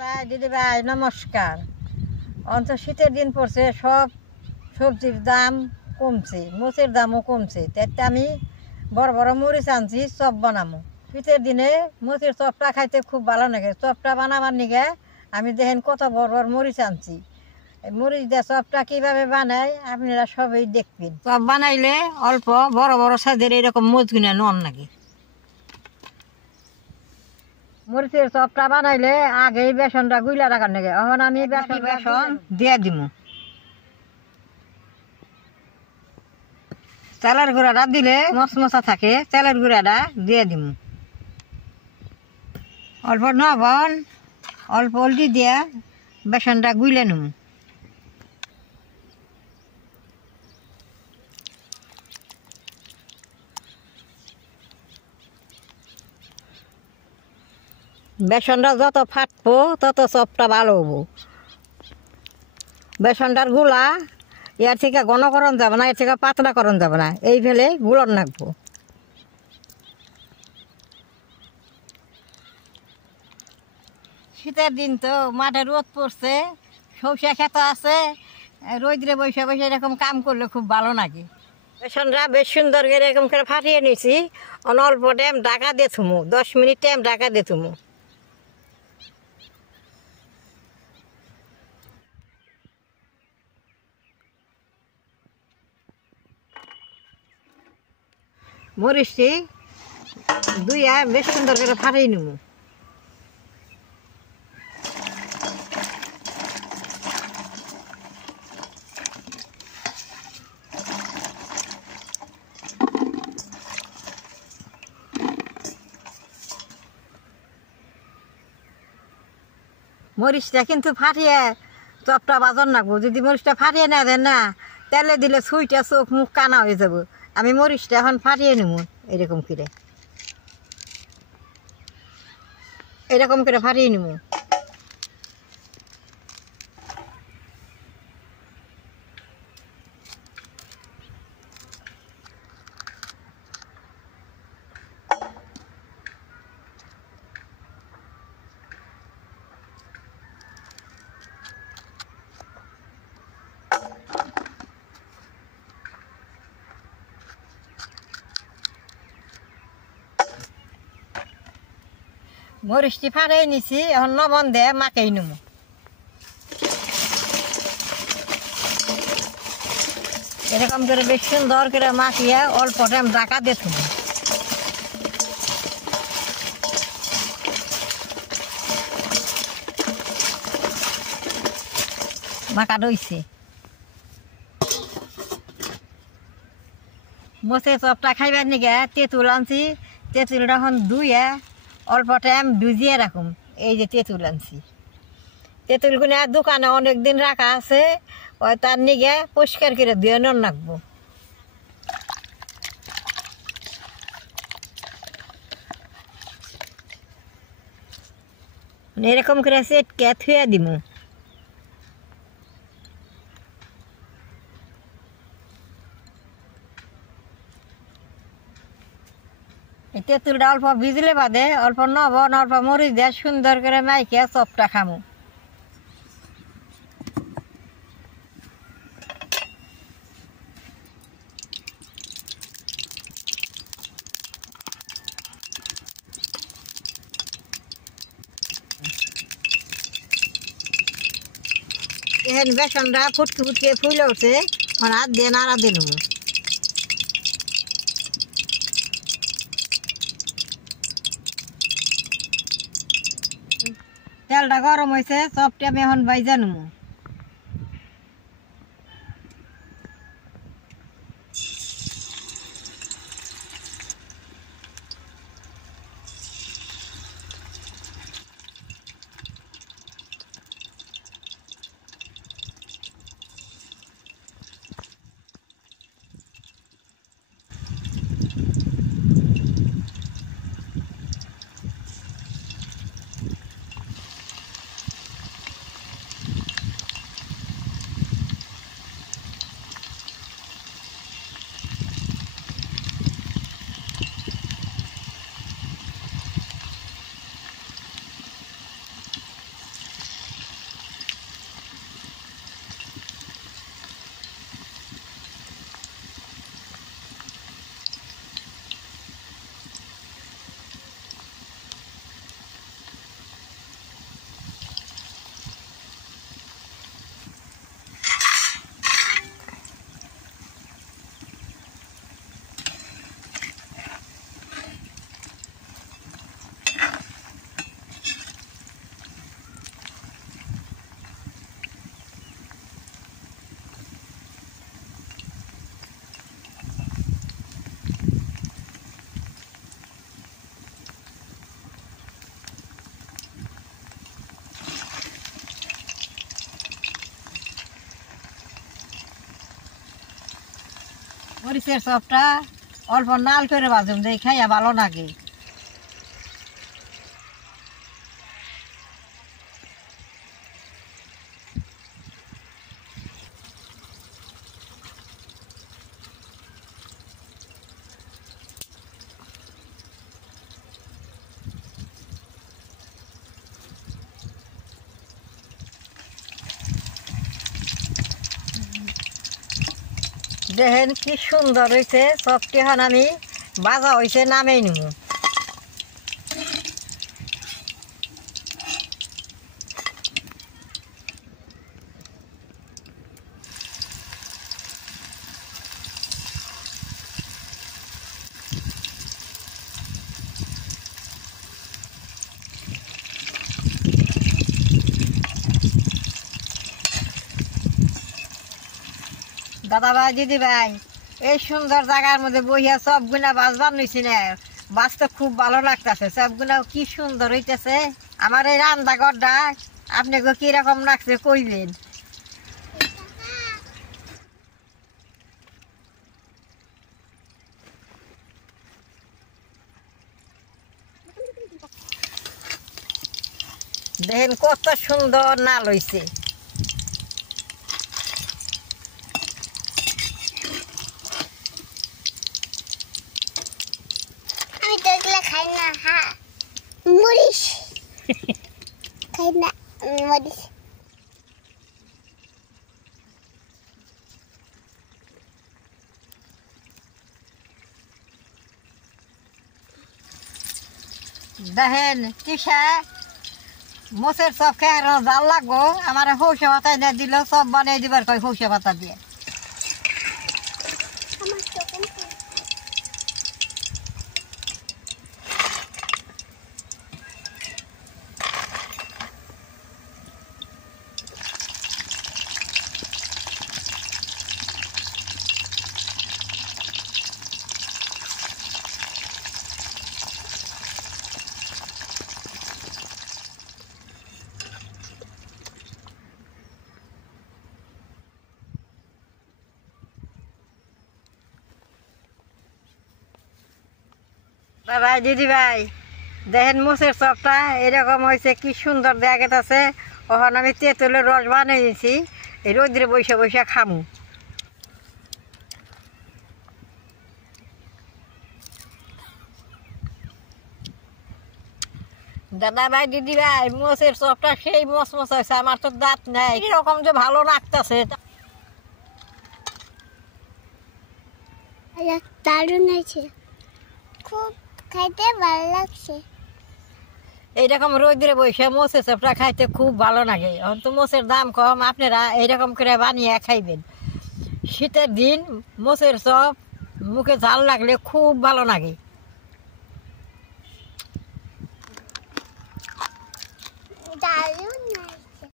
ভাই দিদি ভাই নমস্কার। অন্ত শীতের দিন পড়ছে, সব সবজির দাম কমছে, মরিচের দামও কমছে। তাতে আমি বড় বড় মরিচ আনছি, চপ বানাবো। শীতের দিনে মরিচের চপটা খাইতে খুব ভালো লাগে। চপটা বানাবার নিগে আমি দেখেন কত বড় বড় মরিচ আনছি। মরিচ দিয়ে চপটা কীভাবে বানায় আপনারা সবই দেখবেন। চপ বানাইলে অল্প বড় বড় সাইজের এরকম মরিচ কিনে নন নাকি। মরিচের চপটা বানাইলে আগেই বেসনটা গুইলা রাখার নাকি। এখন আমি বেসন দিয়ে দিব। চালের গুঁড়াটা দিলে মশমশা থাকে, চালের গুঁড়াটা দিয়ে দিব। অল্প লবণ, অল্প হলদি দিয়া বেসনটা গুইলে নেব। বেসনটা যত ফাটবো তত চপটা ভালো হবো। বেসনটার গুলা এর থেকে ঘন করণ যাবে না, এর থেকে পাতলা করণ যাবে না, এই ফেলে গুলন রাখবো। শীতের দিন তো মাঠে রোদ পড়ছে, সবজি ক্ষেত আছে, রোদ্রে বসে বসে এরকম কাম করলে খুব ভালো লাগে। বেসনটা বেশ সুন্দর করে এরকম করে ফাটিয়ে নিয়েছি। অল্প টাইম ঢাকা দিয়ে থুমু, 10 মিনিট টাইম ঢাকা দিয়ে থুমু। মরিচটি দুইয়া বেশ সুন্দর করে ফাটিয়ে নেব। মরিচটা কিন্তু ফাটিয়ে চপটা বাজার রাখবো। যদি মরিচটা ফাটিয়ে না দেন না, তেলে দিলে ছুঁইটা চোখ মুখ কানা হয়ে যাব। আমি মরিচটা এখন ফাটিয়ে নেব এরকম করে, এরকম করে ফাটিয়ে নেব। মরিচটি ফাটিয়ে নিছি, এখন লবণ দিয়ে মাখিয়ে নেব। এরকম করে বেশ সুন্দর করে মাখিয়ে অল্প টাইম ঢাকা দিয়ে থুব। মাখা রয়েছে। মরিচের চপটা খাইবার নিগে তেঁতুল আনছি, তেঁতুলটা এখন ধুয়ে অল্প টাইম ভিজিয়ে রাখুন। এই যে তেঁতুল আনছি, তেঁতুলগুলো দোকানে অনেক দিন রাখা আছে, ওই তার নিগে পরিষ্কার করে ধুয়ে নন রাখবো। এরকম করে চেটকে থুয়ে দিব। তেঁতুলটা অল্প ভিজলে বাদে অল্প লবণ অল্প মরিচ দিয়ে সুন্দর করে মাইকে চপটা খামু। এখন বেসনটা ফুটকে ফুটকে ফুলে উঠছে, হাত দিয়ে নাড়া দিয়ে নেবো। তেলটা গরম হয়েছে, চপটা আমি এখন ভাইজা নেব। মোচের চপটা অল্প নাল করে ভাজুম, যে খাইয়া ভালো লাগে। দেখেন কি সুন্দর হয়েছে চপটি। এখন আমি ভাজা হয়েছে নামেই নিব। দাদা ভাই, দিদি ভাই, এই সুন্দর জায়গার মধ্যে বইয়া সবগুলা বাজবার নিছি না, বাজতে খুব ভালো লাগতেছে। সবগুলা কি সুন্দর হইতেছে। আমার এই রান্না ঘরটা আপনাকে কিরকম লাগছে কইবেন। দেখেন কত সুন্দর নাল হইছে। খাই না, হ্যাঁ মরিস খাই না, মরিস। দেখেন কিসা মোচের চপ খেয়ে জাল লাগবো। আমার সৌষে পাতা এনে দিল, চপ বানিয়ে দিবার কয় সৌষে পাতা দিয়ে। ভাই, দিদি ভাই, দেখেন মোচের চপটা এরকম হয়েছে, কি সুন্দর দেখা গেছে। ওখানে আমি তেঁতুলের রস বানিয়েছি, এই রোদ্রে বসে বসে খামু। দাদা ভাই, দিদি ভাই, মোচের চপটা সেই মচমচ হয়েছে। আমার তো দাঁত নেই, এরকম যে ভালো লাগতেছে। দারুণ হয়েছে, খুব খাইতে ভালো লাগছে। এইরকম রোদ্রে বসে মোচের চপটা খাইতে খুব ভালো লাগে। এখন তো মোচের দাম কম, আপনারা এইরকম করে বানিয়ে খাইবেন। শীতের দিন মোচের চপ মুখে ঝাল লাগলে খুব ভালো লাগে।